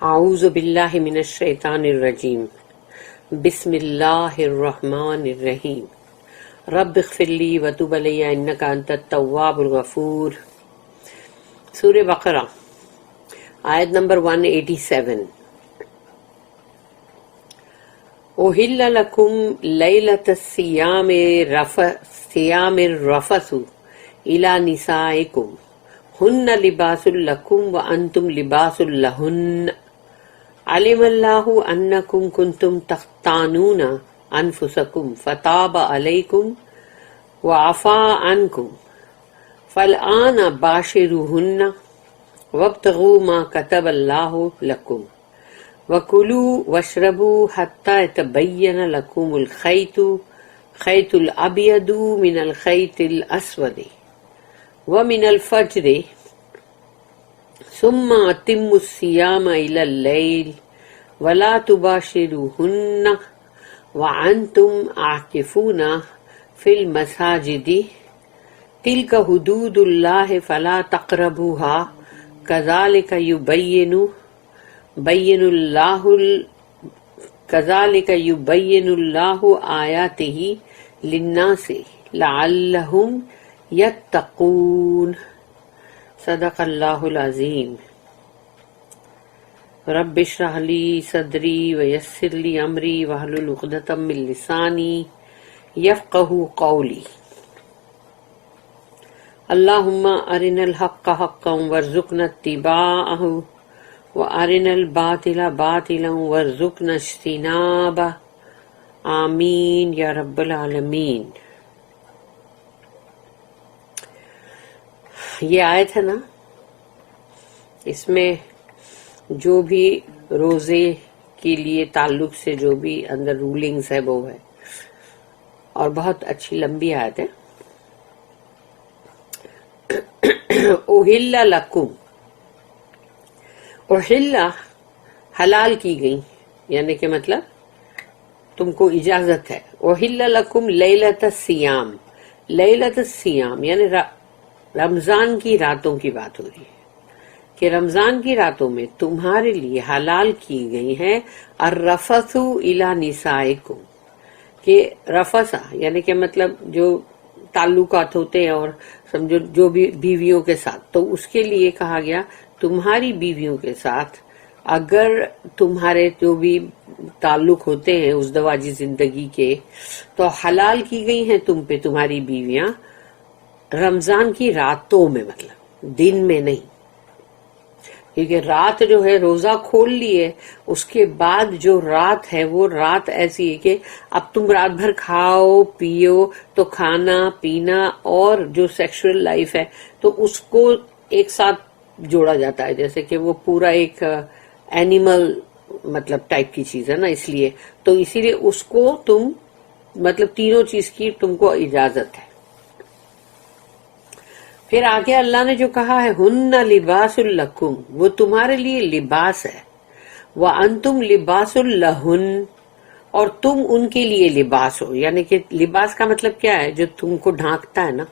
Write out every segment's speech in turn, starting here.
اعوذ باللہ من الشیطان الرجیم بسم اللہ الرحمن الرحیم رب اغفر لی وتب علی انک انت التواب الغفور۔ سورہ بقرہ آیت نمبر 187۔ احل لکم لیلۃ الصیام الرفث الی نسائکم ہن لباس لکم وانتم لباس لہن علم اللہ انکم کنتم تختانون انفسکم فتاب علیکم وعفا عنکم فالآن باشروہن وابتغوا ما کتب اللہ لکم وکلوا واشربوا حتی یتبین لکم خیط الابیض من الخیط الاسود ومن الفجر ثم اتموا الصیام الی اللیل ولا تباشروہن وانتم عاکفون فی المساجد تلک حدود اللہ فلا تقربوها کذالک یبین اللہ آیاتہ للناس لعلہم یتقون۔ صدق اللہ العظیم۔ رب اشرح لی صدری ویسر لی امری واحلل عقدۃ من لسانی یفقہوا قولی۔ اللہم ارنا الحق حقا وارزقنا اتباعہ وارنا الباطل باطلا وارزقنا اجتنابہ، آمین یا رب العالمین۔ یہ آیت ہے نا، اس میں جو بھی روزے کے لیے تعلق سے جو بھی اندر رولنگز ہے وہ ہے، اور بہت اچھی لمبی آیت ہے۔ احل لکم، احل حلال کی گئی، یعنی کہ مطلب تم کو اجازت ہے۔ احل لکم لیلۃ الصیام، لیلۃ الصیام یعنی رمضان کی راتوں کی بات ہو رہی ہے کہ رمضان کی راتوں میں تمہارے لیے حلال کی گئی ہیں الرفث الی نسائکم، کہ رفثہ یعنی کہ مطلب جو تعلقات ہوتے ہیں اور سمجھو جو بھی بیویوں کے ساتھ، تو اس کے لیے کہا گیا تمہاری بیویوں کے ساتھ اگر تمہارے جو بھی تعلق ہوتے ہیں اس دواجی زندگی کے، تو حلال کی گئی ہیں تم پہ تمہاری بیویاں رمضان کی راتوں میں، مطلب دن میں نہیں، کیونکہ رات جو ہے روزہ کھول لیے اس کے بعد جو رات ہے وہ رات ایسی ہے کہ اب تم رات بھر کھاؤ پیو، تو کھانا پینا اور جو سیکشول لائف ہے تو اس کو ایک ساتھ جوڑا جاتا ہے، جیسے کہ وہ پورا ایک اینیمل مطلب ٹائپ کی چیز ہے نا، اس لیے تو اسی لیے اس کو تم مطلب تینوں چیز کی تم کو اجازت ہے۔ پھر آگے اللہ نے جو کہا ہے ہن لباس لکم، وہ تمہارے لیے لباس ہے، وانتم لباس لہن، اور تم ان کے لیے لباس ہو، یعنی کہ لباس کا مطلب کیا ہے؟ جو تم کو ڈھانکتا ہے نا،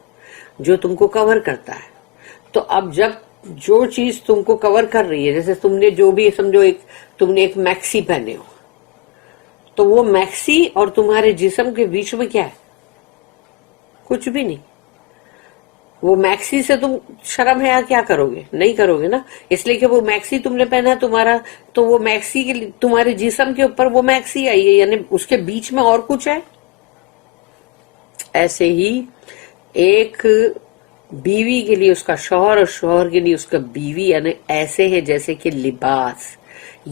جو تم کو کور کرتا ہے۔ تو اب جب جو چیز تم کو کور کر رہی ہے، جیسے تم نے جو بھی سمجھو تم نے ایک میکسی پہنے ہو، تو وہ میکسی اور تمہارے جسم کے بیچ میں کیا ہے؟ کچھ بھی نہیں۔ وہ میکسی سے تم شرم ہے کیا کرو گے؟ نہیں کرو گے نا، اس لیے کہ وہ میکسی تم نے پہنا ہے تمہارا، تو وہ میکسی کے تمہارے جسم کے اوپر وہ میکسی آئی ہے، یعنی اس کے بیچ میں اور کچھ ہے۔ ایسے ہی ایک بیوی کے لیے اس کا شوہر اور شوہر کے لیے اس کا بیوی، یعنی ایسے ہے جیسے کہ لباس،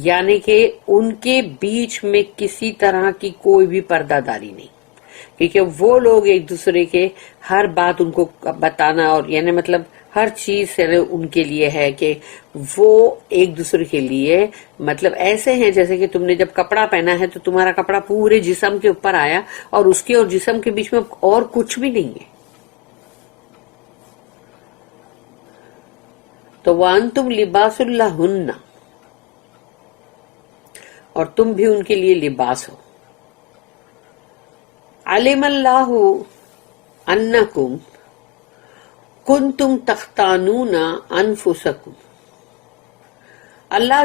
یعنی کہ ان کے بیچ میں کسی طرح کی کوئی بھی پردہ داری نہیں، کیونکہ وہ لوگ ایک دوسرے کے ہر بات ان کو بتانا، اور یعنی مطلب ہر چیز ان کے لیے ہے کہ وہ ایک دوسرے کے لیے مطلب ایسے ہیں جیسے کہ تم نے جب کپڑا پہنا ہے تو تمہارا کپڑا پورے جسم کے اوپر آیا اور اس کے اور جسم کے بیچ میں اور کچھ بھی نہیں ہے۔ تو وانتم لباس لہن، اور تم بھی ان کے لیے لباس ہو۔ علم اللہ انکم کنتم تختانون انفسکم، اللہ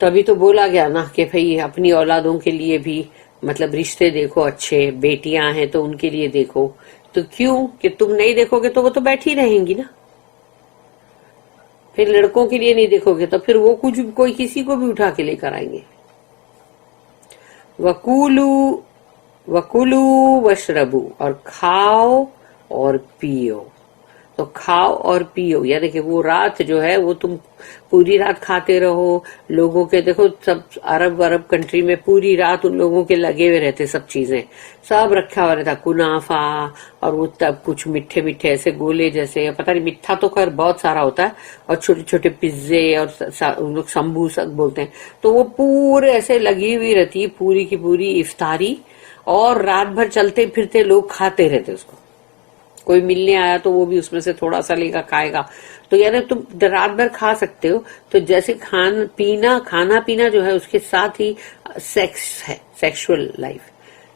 تبھی تو بولا گیا نا کہ بھئی اپنی اولادوں کے لیے بھی مطلب رشتے دیکھو اچھے، بیٹیاں ہیں تو ان کے لیے دیکھو. تو کیوں کہ تم نہیں دیکھو گے تو وہ تو بیٹھی رہیں گی نا. پھر لڑکوں کے لیے نہیں دیکھو گے تو پھر وہ کچھ کوئی کسی کو بھی اٹھا کے لے کر آئیں گے. وَكُلُوا وَاشْرَبُوا، اور کھاؤ اور پیو. تو کھاؤ اور پیو یعنی کہ وہ رات جو ہے وہ تم پوری رات کھاتے رہو. لوگوں کے دیکھو سب عرب کنٹری میں پوری رات ان لوگوں کے لگے ہوئے رہتے، سب چیزیں سب رکھا ہوا رہتا، کنافا اور وہ تب کچھ میٹھے میٹھے ایسے گولے جیسے، پتہ نہیں میٹھا تو خیر بہت سارا ہوتا ہے، اور چھوٹے چھوٹے پیزے اور ان لوگ سمبوسک بولتے ہیں. تو وہ پورے ایسے لگی ہوئی رہتی پوری کی پوری افطاری، اور رات بھر چلتے پھرتے لوگ کھاتے رہتے اس کو. کوئی ملنے آیا تو وہ بھی اس میں سے تھوڑا سا لے گا کھائے گا. تو یعنی تم رات بھر کھا سکتے ہو. تو جیسے کھانا پینا جو ہے اس کے ساتھ ہی سیکس ہے، سیکشول لائف.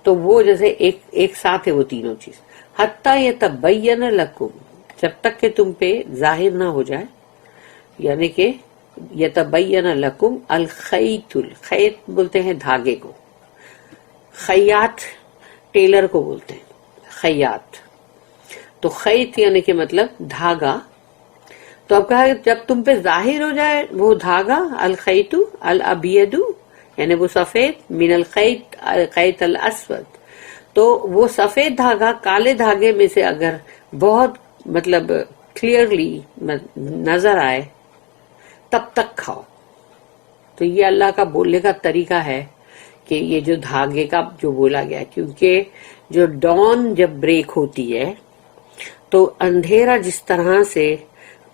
تو وہ جیسے ایک ساتھ ہے وہ تینوں چیز. حتیٰ یتبین لکم، جب تک کہ تم پہ ظاہر نہ ہو جائے، یعنی کہ یتبین لکم الخیط بولتے ہیں دھاگے کو، خیاط ٹیلر کو بولتے ہیں خیاط. تو خیط یعنی کہ مطلب دھاگا. تو اب کہا جب تم پہ ظاہر ہو جائے وہ دھاگا، الخیط الابید یعنی وہ سفید، من الخیط الاسود، تو وہ سفید دھاگا کالے دھاگے میں سے اگر بہت مطلب کلیئرلی نظر آئے تب تک کھاؤ. تو یہ اللہ کا بولنے کا طریقہ ہے کہ یہ جو دھاگے کا جو بولا گیا، کیونکہ جو ڈان جب بریک ہوتی ہے تو اندھیرا جس طرح سے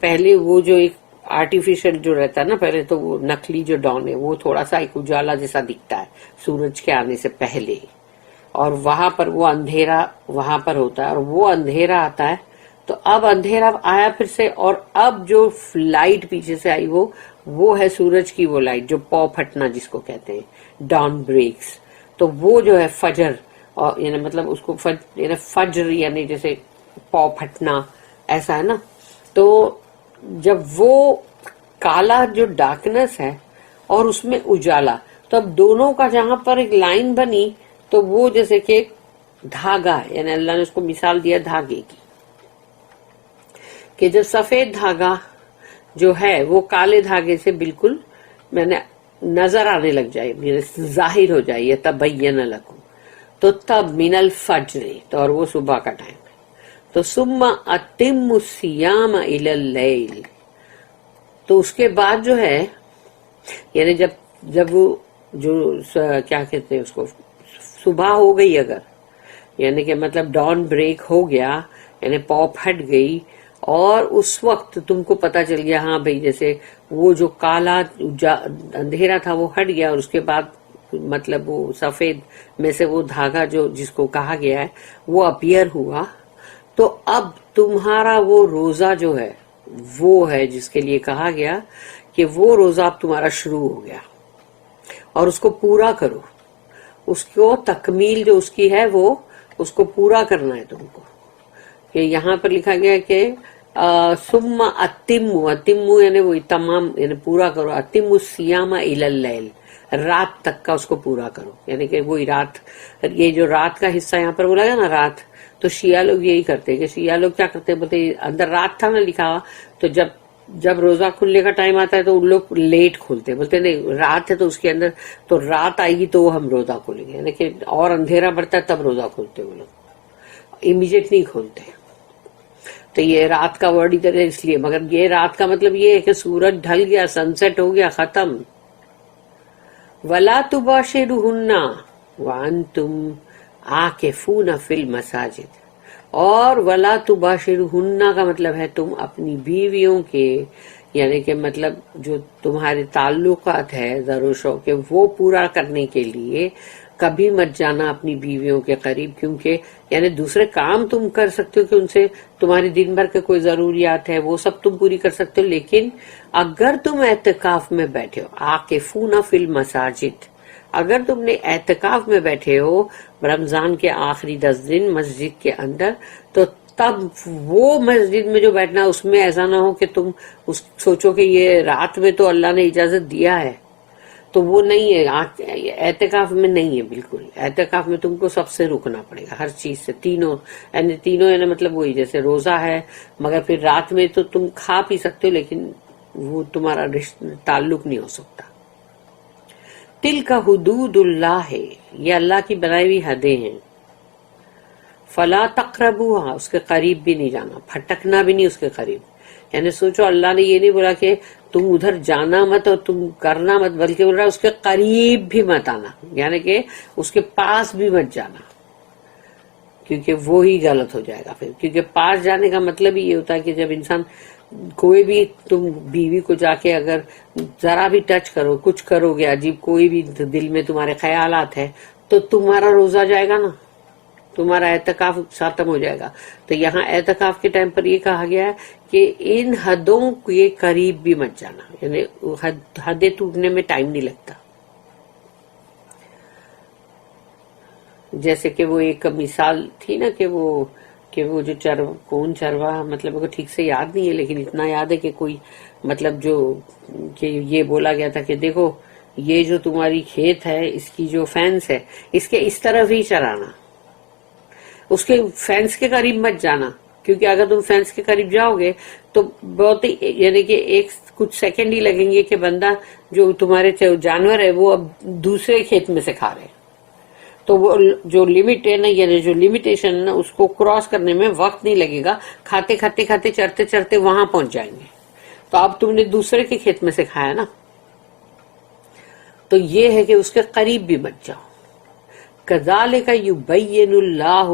پہلے وہ جو ایک آرٹیفیشل جو رہتا ہے نا، پہلے تو وہ نقلی جو ڈان ہے وہ تھوڑا سا ایک اجالا جیسا دکھتا ہے سورج کے آنے سے پہلے، اور وہاں پر وہ اندھیرا وہاں پر ہوتا ہے، اور وہ اندھیرا آتا ہے. تو اب اندھیرا آیا پھر سے، اور اب جو لائٹ پیچھے سے آئی وہ ہے سورج کی وہ لائٹ جو پاؤ پھٹنا جس کو کہتے ہیں، ڈان بریکس. تو وہ جو ہے فجر، اور یعنی مطلب اس کو یعنی فجر یعنی جیسے پاؤ پھٹنا ایسا ہے نا. تو جب وہ کالا جو ڈارکنس ہے اور اس میں اجالا، تو اب دونوں کا جہاں پر ایک لائن بنی تو وہ جیسے کہ ایک دھاگا ہے، یعنی اللہ نے اس کو مثال دیا دھاگے کی، کہ جب سفید دھاگا جو ہے وہ کالے دھاگے سے بالکل میں نے نظر آنے لگ جائے، ظاہر ہو جائے، تبین لکم، تو تب من الفجر، تو اور وہ صبح کا ٹائم ہے. تو ثم اتم الصیام الی اللیل، تو اس کے بعد جو ہے یعنی جب وہ جو کیا کہتے ہیں اس کو، صبح ہو گئی اگر، یعنی کہ مطلب ڈان بریک ہو گیا، یعنی پاؤ پھٹ گئی، اور اس وقت تم کو پتا چل گیا ہاں بھئی جیسے وہ جو کالا اندھیرا تھا وہ ہٹ گیا، اور اس کے بعد مطلب وہ سفید میں سے وہ دھاگا جو جس کو کہا گیا ہے وہ اپیئر ہوا. تو اب تمہارا وہ روزہ جو ہے وہ ہے جس کے لیے کہا گیا کہ وہ روزہ اب تمہارا شروع ہو گیا، اور اس کو پورا کرو. اس کو تکمیل جو اس کی ہے وہ اس کو پورا کرنا ہے تم کو. کہ یہاں پر لکھا گیا کہ ثم اتموا یعنی وہ تمام یعنی پورا کرو، اتموا الصیام الی اللیل، رات تک کا اس کو پورا کرو. یعنی کہ وہی رات، یہ جو رات کا حصہ یہاں پر بولا گیا نا رات، تو شیعہ لوگ یہی کرتے کہ شیعہ لوگ کیا کرتے بولتے اندر رات تھا نا لکھا ہوا، تو جب روزہ کھلنے کا ٹائم آتا ہے تو ان لوگ لیٹ کھولتے، بولتے نہیں رات ہے تو اس کے اندر تو رات آئے گی تو ہم روزہ کھولیں گے، یعنی کہ اور اندھیرا بڑھتا ہے تب روزہ کھولتے وہ لوگ، امیجیٹ نہیں کھولتے. تو یہ رات کا ورڈ ادھر ہے اس لیے، مگر یہ رات کا مطلب یہ ہے کہ سورج ڈھل گیا، سن سیٹ ہو گیا، ختم. وَلَا تُبَاشِرُهُنَّ وَأَنْتُمْ عَاكِفُونَ فِي الْمَسَاجِدِ، اور وَلَا تُبَاشِرُهُنَّ کا مطلب ہے تم اپنی بیویوں کے، یعنی کہ مطلب جو تمہارے تعلقات ہے زر و شوق کے وہ پورا کرنے کے لیے کبھی مت جانا اپنی بیویوں کے قریب، کیونکہ یعنی دوسرے کام تم کر سکتے ہو کہ ان سے تمہاری دن بھر کے کوئی ضروریات ہے وہ سب تم پوری کر سکتے ہو، لیکن اگر تم اعتکاف میں بیٹھے ہو، عاکفون فی المساجد، اگر تم نے اعتکاف میں بیٹھے ہو رمضان کے آخری 10 دن مسجد کے اندر، تو تب وہ مسجد میں جو بیٹھنا اس میں ایسا نہ ہو کہ تم سوچو کہ یہ رات میں تو اللہ نے اجازت دیا ہے تو وہ نہیں ہے، اعتکاف میں نہیں ہے بالکل. اعتکاف میں تم کو سب سے رکنا پڑے گا، ہر چیز سے. تینوں یعنی مطلب وہی جیسے روزہ ہے، مگر پھر رات میں تو تم کھا پی سکتے ہو، لیکن وہ تمہارا تعلق نہیں ہو سکتا. تلک حدود اللہ ہے، یہ اللہ کی بنائی ہوئی حدیں ہیں. فلا تقربوها، اس کے قریب بھی نہیں جانا، پھٹکنا بھی نہیں اس کے قریب. یعنی سوچو اللہ نے یہ نہیں بولا کہ تم ادھر جانا مت اور تم کرنا مت، بلکہ بول رہا اس کے قریب بھی مت آنا، یعنی کہ اس کے پاس بھی مت جانا، کیونکہ وہی غلط ہو جائے گا پھر. کیونکہ پاس جانے کا مطلب ہی یہ ہوتا ہے کہ جب انسان کوئی بھی، تم بیوی کو جا کے اگر ذرا بھی ٹچ کرو، کچھ کرو گے عجیب، کوئی بھی دل میں تمہارے خیالات ہے، تو تمہارا روزہ جائے گا نا، تمہارا اعتکاف ختم ہو جائے گا. تو یہاں اعتکاف کے ٹائم پر یہ کہا گیا ہے کہ ان حدوں کے قریب بھی مت جانا، یعنی حدیں ٹوٹنے میں ٹائم نہیں لگتا. جیسے کہ وہ ایک مثال تھی نا کہ وہ جو کون چرواہا، مطلب کو ٹھیک سے یاد نہیں ہے، لیکن اتنا یاد ہے کہ کوئی مطلب جو کہ یہ بولا گیا تھا کہ دیکھو یہ جو تمہاری کھیت ہے، اس کی جو فینس ہے، اس کے اس طرف ہی چرانا، اس کے فینس کے قریب مت جانا. کیونکہ اگر تم فینس کے قریب جاؤ گے تو بہت ہی، یعنی کہ کچھ سیکنڈ ہی لگیں گے کہ بندہ جو تمہارے جانور ہے وہ اب دوسرے کھیت میں سے کھا رہے. تو وہ جو لمٹ ہے نا، یعنی جو لمیٹیشن ہے نا، اس کو کراس کرنے میں وقت نہیں لگے گا. کھاتے کھاتے کھاتے چرتے چرتے وہاں پہنچ جائیں گے. تو اب تم نے دوسرے کے کھیت میں سے کھایا نا، تو یہ ہے کہ اس کے قریب بھی مت جاؤ. کذالک یبین اللہ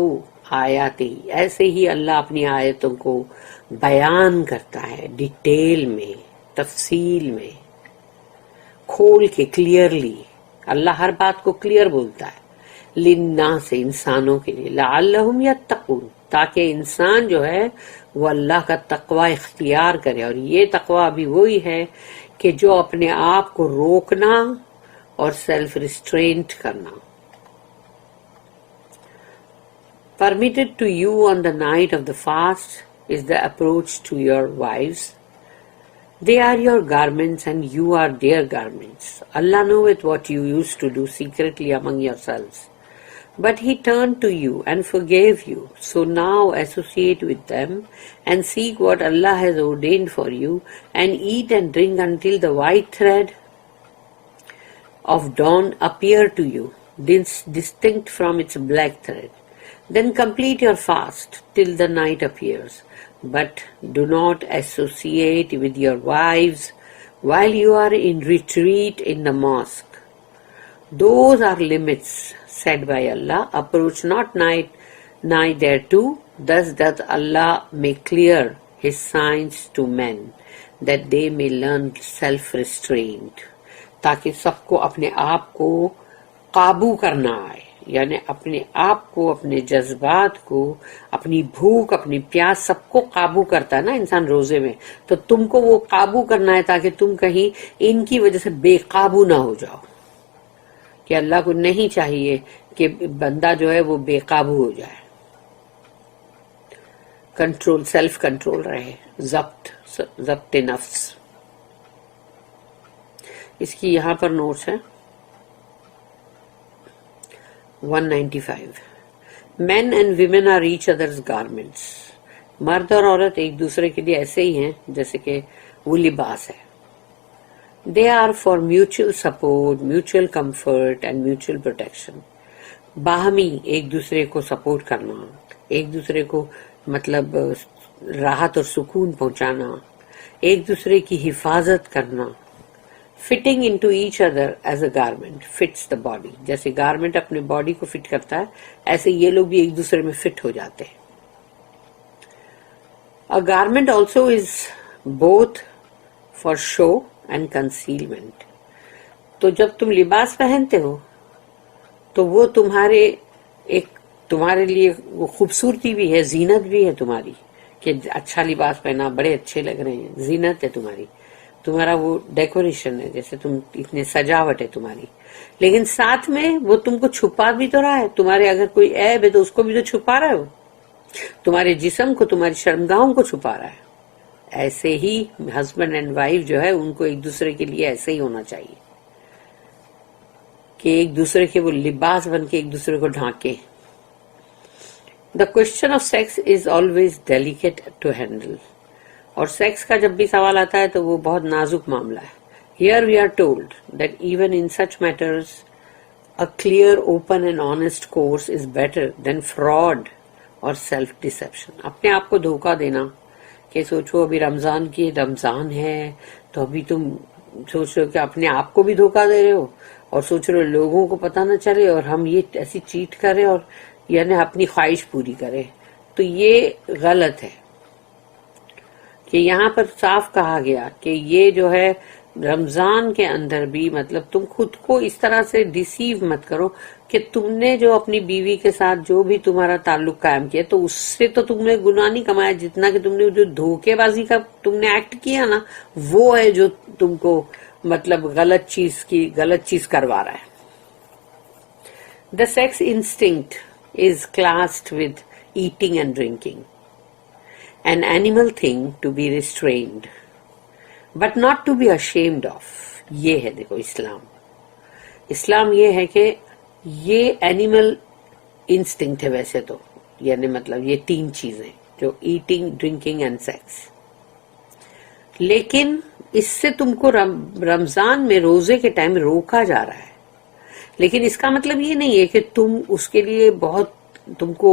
آیاتہ، ایسے ہی اللہ اپنی آیتوں کو بیان کرتا ہے، ڈیٹیل میں، تفصیل میں، کھول کے، کلیئرلی. اللہ ہر بات کو کلیئر بولتا ہے. للناس، انسانوں کے لیے. لعلہم یتقون، تاکہ انسان جو ہے وہ اللہ کا تقوی اختیار کرے. اور یہ تقوی بھی وہی ہے کہ جو اپنے آپ کو روکنا اور سیلف ریسٹرینٹ کرنا. Permitted to you on the night of the fast is the approach to your wives. They are your garments and you are their garments. Allah knoweth what you used to do secretly among yourselves. But He turned to you and forgave you. So now associate with them and seek what Allah has ordained for you, and eat and drink until the white thread of dawn appear to you, distinct from its black thread. Then complete your fast till the night appears. But do not associate with your wives while you are in retreat in the mosque. Those are limits set by Allah. Approach not nigh thereto. Thus doth Allah make clear His signs to men, that they may learn self-restraint. تاکہ سب کو اپنے آپ کو قابو کرنا آئے، یعنی اپنے آپ کو، اپنے جذبات کو، اپنی بھوک، اپنی پیاس، سب کو قابو کرتا ہے نا انسان روزے میں. تو تم کو وہ قابو کرنا ہے تاکہ تم کہیں ان کی وجہ سے بے قابو نہ ہو جاؤ. کہ اللہ کو نہیں چاہیے کہ بندہ جو ہے وہ بے قابو ہو جائے. کنٹرول، سیلف کنٹرول رہے، ضبط نفس. اس کی یہاں پر نوٹس ہیں 195. Men and women are each others garments. مرد اور عورت ایک دوسرے کے لیے ایسے ہی ہیں جیسے کہ وہ لباس ہے. They are for mutual support, mutual comfort and mutual protection. باہمی ایک دوسرے کو سپورٹ کرنا، ایک دوسرے کو مطلب راحت اور سکون پہنچانا، ایک دوسرے کی حفاظت کرنا. Fitting into each other as a garment fits the body. جیسے گارمنٹ اپنے باڈی کو فٹ کرتا ہے، ایسے یہ لوگ بھی ایک دوسرے میں فٹ ہو جاتے ہیں. A garment also is both for show and concealment. تو جب تم لباس پہنتے ہو تو وہ تمہارے لیے وہ خوبصورتی بھی ہے، زینت بھی ہے تمہاری، کہ اچھا لباس پہنا، بڑے اچھے لگ رہے ہیں، زینت ہے تمہارا وہ ڈیکوریشن ہے، جیسے تم اتنے سجاوٹ ہے تمہاری. لیکن ساتھ میں وہ تم کو چھپا بھی تو رہا ہے. تمہارے اگر کوئی عیب ہے تو اس کو بھی تو چھپا رہا ہے، وہ تمہارے جسم کو، تمہاری شرمگاہوں کو چھپا رہا ہے. ایسے ہی ہسبینڈ اینڈ وائف جو ہے ان کو ایک دوسرے کے لیے ایسے ہی ہونا چاہیے. کہ ایک دوسرے کے وہ لباس بن کے ایک دوسرے کو ڈھانکے. The question of sex is always delicate to handle. اور سیکس کا جب بھی سوال آتا ہے تو وہ بہت نازک معاملہ ہے. Here we are told that even in such matters a clear, open and honest course is better than fraud or self-deception. اپنے آپ کو دھوکہ دینا کہ سوچو ابھی رمضان ہے تو ابھی تم سوچ رہے ہو کہ اپنے آپ کو بھی دھوکہ دے رہے ہو اور سوچ رہے ہو لوگوں کو پتہ نہ چلے اور ہم یہ ایسی چیٹ کریں اور یعنی اپنی خواہش پوری کریں. تو یہ غلط ہے کہ یہاں پر صاف کہا گیا کہ یہ جو ہے رمضان کے اندر بھی مطلب تم خود کو اس طرح سے ڈیسیو مت کرو کہ تم نے جو اپنی بیوی کے ساتھ جو بھی تمہارا تعلق قائم کیا تو اس سے تو تم نے گناہ نہیں کمایا جتنا کہ تم نے جو دھوکے بازی کا تم نے ایکٹ کیا نا وہ ہے جو تم کو مطلب غلط چیز کروا رہا ہے. The sex instinct is classed with eating and drinking, an animal thing to be restrained but not to be ashamed of. یہ ہے دیکھو اسلام یہ ہے کہ یہ اینیمل انسٹنکٹ ہے ویسے تو, یعنی مطلب یہ تین چیزیں جو ایٹنگ ڈرنکنگ اینڈ سیکس, لیکن اس سے تم کو رمضان میں روزے کے ٹائم روکا جا رہا ہے. لیکن اس کا مطلب یہ نہیں ہے کہ تم اس کے لیے بہت تم کو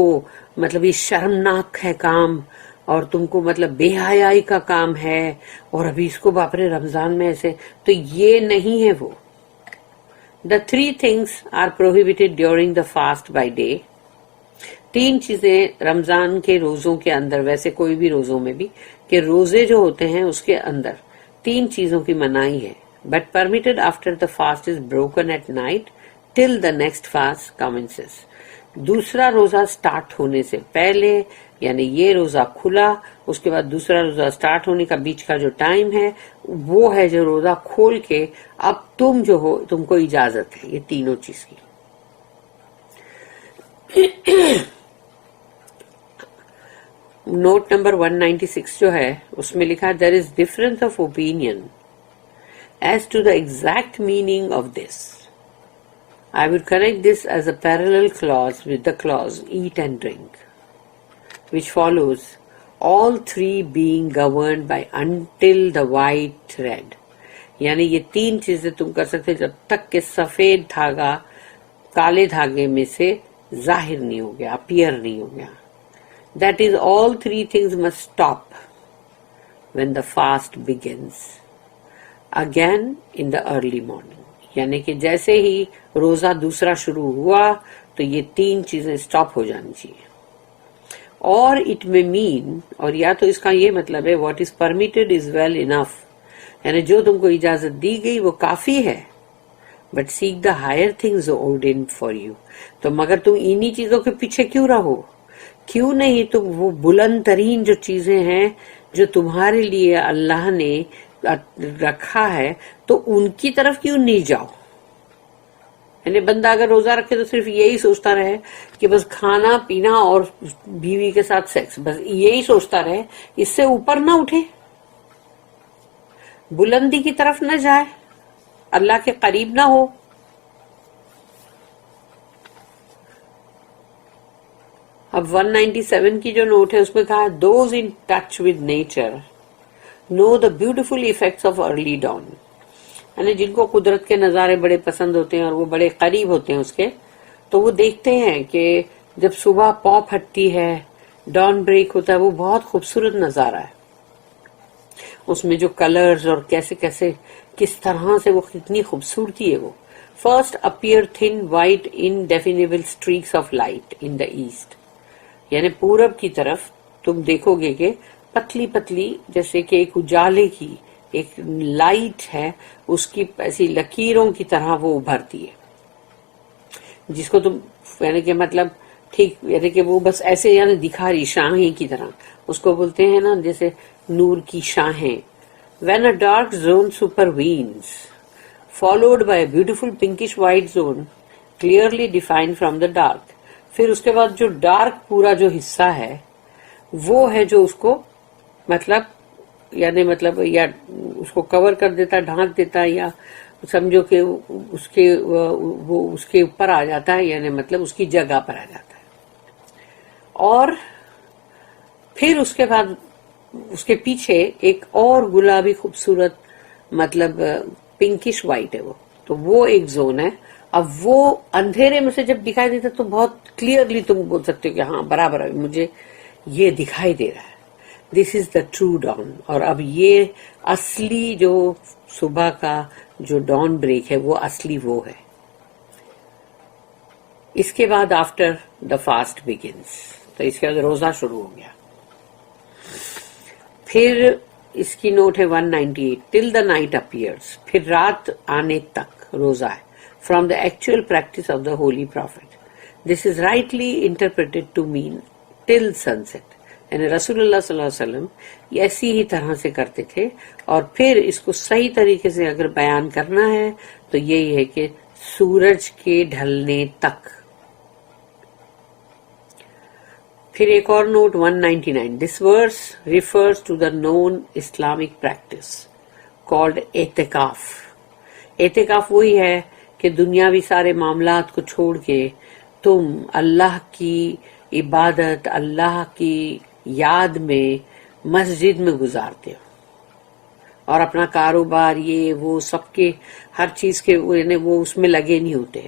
مطلب یہ شرمناک ہے کام اور تم کو مطلب بے حیائی کا کام ہے اور ابھی اس کو باپرے رمضان میں ایسے, تو یہ نہیں ہے وہ. دا 3 things are prohibited during the fast by day. 3 چیزیں رمضان کے روزوں کے اندر, ویسے کوئی بھی روزوں میں بھی کہ روزے جو ہوتے ہیں اس کے اندر 3 چیزوں کی منائی ہے. but permitted after the fast is broken at night till the next fast commences. دوسرا روزہ سٹارٹ ہونے سے پہلے, یعنی یہ روزہ کھلا اس کے بعد دوسرا روزہ سٹارٹ ہونے کا بیچ کا جو ٹائم ہے وہ ہے جو روزہ کھول کے اب تم جو ہو تم کو اجازت ہے یہ تینوں چیز کی. نوٹ نمبر 196 جو ہے اس میں لکھا there is difference of opinion as to the exact meaning of this. I would connect this as a parallel clause with the clause eat and drink, which follows all 3 being governed by until the white thread. یعنی یہ 3 چیزیں تم کر سکتے جب تک کہ سفید دھاگا کالے دھاگے میں سے ظاہر نہیں ہو گیا, اپیئر نہیں ہو گیا. That is all 3 things must stop when the fast begins again in the early morning. یعنی کہ جیسے ہی روزہ دوسرا شروع ہوا تو یہ 3 چیزیں سٹاپ ہو جانی چاہیے. اور اٹ میں مین, اور یا تو اس کا یہ مطلب ہے what is permitted is well enough, یعنی جو تم کو اجازت دی گئی وہ کافی ہے. But seek the higher things ordained for you. تو مگر تم انہی چیزوں کے پیچھے کیوں رہو, کیوں نہیں تم وہ بلند ترین جو چیزیں ہیں جو تمہارے لیے اللہ نے رکھا ہے تو ان کی طرف کیوں نہیں جاؤ. یعنی بندہ اگر روزہ رکھے تو صرف یہی سوچتا رہے کہ بس کھانا پینا اور بیوی کے ساتھ سیکس, بس یہی سوچتا رہے, اس سے اوپر نہ اٹھے, بلندی کی طرف نہ جائے, اللہ کے قریب نہ ہو. اب 197 کی جو نوٹ ہے اس میں کہا those in touch with nature know the beautiful effects of early dawn. یعنی جن کو قدرت کے نظارے بڑے پسند ہوتے ہیں اور وہ بڑے قریب ہوتے ہیں اس کے, تو وہ دیکھتے ہیں کہ جب صبح پاؤں پھٹتی ہے, ڈان بریک ہوتا ہے, وہ بہت خوبصورت نظارہ ہے. اس میں جو کلرز اور کیسے کیسے کس طرح سے وہ کتنی خوبصورتی ہے. وہ first appear thin white indefinable streaks of light in the east, یعنی پورب کی طرف تم دیکھو گے کہ پتلی پتلی جیسے کہ ایک اجالے کی ایک لائٹ ہے, اس کی ایسی لکیروں کی طرح وہ ابھرتی ہے, جس کو تم یعنی کہ مطلب ٹھیک یعنی کہ وہ بس ایسے یعنی دکھا رہی شاہیں کی طرح, اس کو بولتے ہیں نا جیسے نور کی Shaheen. When a dark zone supervenes, followed by a beautiful pinkish white zone, clearly defined from the dark. پھر اس کے بعد جو ڈارک پورا جو حصہ ہے وہ ہے جو اس کو مطلب یعنی مطلب یا اس کو کور کر دیتا, ڈھانک دیتا, یا سمجھو کہ وہ اس کے اوپر آ جاتا ہے، یعنی مطلب اس کی جگہ پر آ جاتا ہے. اور پھر اس کے بعد اس کے پیچھے ایک اور گلابی خوبصورت مطلب پنکش وائٹ ہے وہ، تو وہ ایک زون ہے. اب وہ اندھیرے میں سے جب دکھائی دیتا تو بہت کلیئرلی تم بول سکتے ہو کہ ہاں برابر ہے، مجھے یہ دکھائی دے رہا ہے. دس از دا ٹرو ڈان. اور اب یہ اصلی جو صبح کا جو ڈان بریک ہے وہ اصلی وہ ہے. اس کے بعد آفٹر دا فاسٹ بگنس، تو اس کے بعد روزہ شروع ہو گیا. پھر اس کی نوٹ ہے 198 ٹل دا نائٹ اپیئرس، پھر رات آنے تک روزہ ہے. From the actual practice of the holy prophet, this is rightly interpreted to mean till sunset. یعنی رسول اللہ صلی اللہ علیہ وسلم ایسی ہی طرح سے کرتے تھے. اور پھر اس کو صحیح طریقے سے اگر بیان کرنا ہے تو یہی ہے کہ سورج کے ڈھلنے تک. پھر ایک اور note 199 this verse refers to the known Islamic practice called اعتکاف. اعتکاف وہی ہے کہ دنیاوی سارے معاملات کو چھوڑ کے تم اللہ کی عبادت، اللہ کی یاد میں مسجد میں گزارتے ہو، اور اپنا کاروبار یہ وہ سب کے ہر چیز کے وہ اس میں لگے نہیں ہوتے.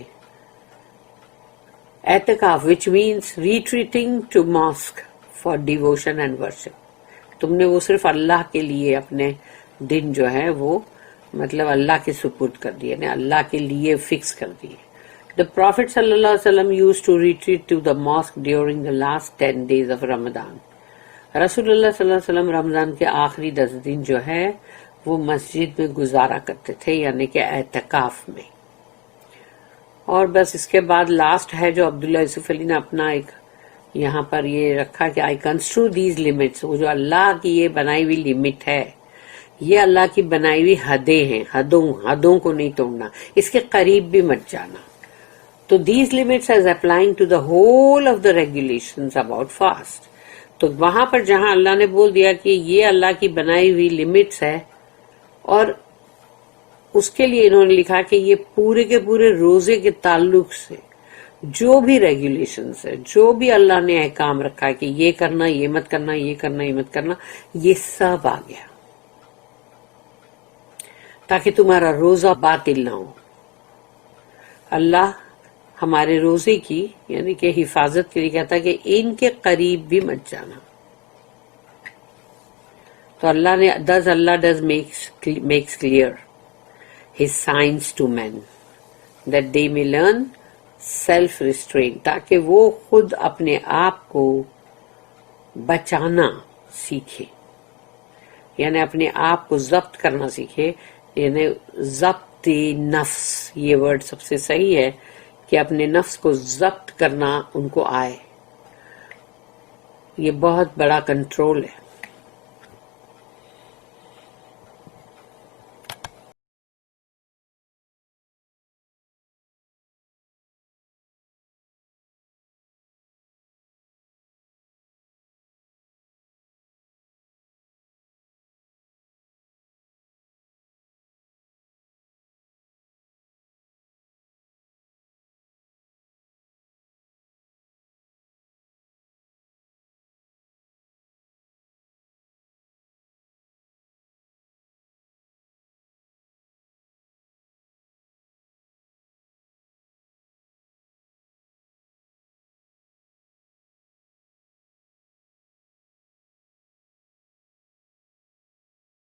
اعتکاف which means retreating to mosque for devotion and worship. تم نے وہ صرف اللہ کے لیے اپنے دن جو ہے وہ مطلب اللہ کے سپرد کر دیے، یعنی اللہ کے لیے فکس کر دیے. The Prophet صلی اللہ علیہ وسلم used to retreat to the mosque during the last 10 days of Ramadan. رسول اللہ صلی اللہ علیہ وسلم رمضان کے آخری 10 دن جو ہے وہ مسجد میں گزارا کرتے تھے، یعنی کہ اعتکاف میں. اور بس اس کے بعد لاسٹ ہے جو عبداللہ یوسف علی نے اپنا ایک یہاں پر یہ رکھا کہ آئی کنسٹرو دیز لمٹس. وہ جو اللہ کی یہ بنائی ہوئی لمٹ ہے، یہ اللہ کی بنائی ہوئی حدیں ہیں، حدوں کو نہیں توڑنا، اس کے قریب بھی مت جانا. تو these limits as applying to the whole of the regulations about fast. تو وہاں پر جہاں اللہ نے بول دیا کہ یہ اللہ کی بنائی ہوئی لمٹس ہے، اور اس کے لیے انہوں نے لکھا کہ یہ پورے کے پورے روزے کے تعلق سے جو بھی ریگولیشنز ہے، جو بھی اللہ نے احکام رکھا ہے کہ یہ کرنا، یہ مت کرنا، یہ کرنا، یہ مت کرنا، یہ سب آ گیا تاکہ تمہارا روزہ باطل نہ ہو. اللہ ہمارے روزے کی یعنی کہ حفاظت کے لیے کہتا ہے کہ ان کے قریب بھی مت جانا. تو اللہ نے Allah does makes clear his signs to men that they may learn self restraint، تاکہ وہ خود اپنے آپ کو بچانا سیکھے، یعنی اپنے آپ کو ضبط کرنا سیکھے. یعنی ضبط نفس، یہ ورڈ سب سے صحیح ہے کہ اپنے نفس کو ضبط کرنا ان کو آئے. یہ بہت بڑا کنٹرول ہے.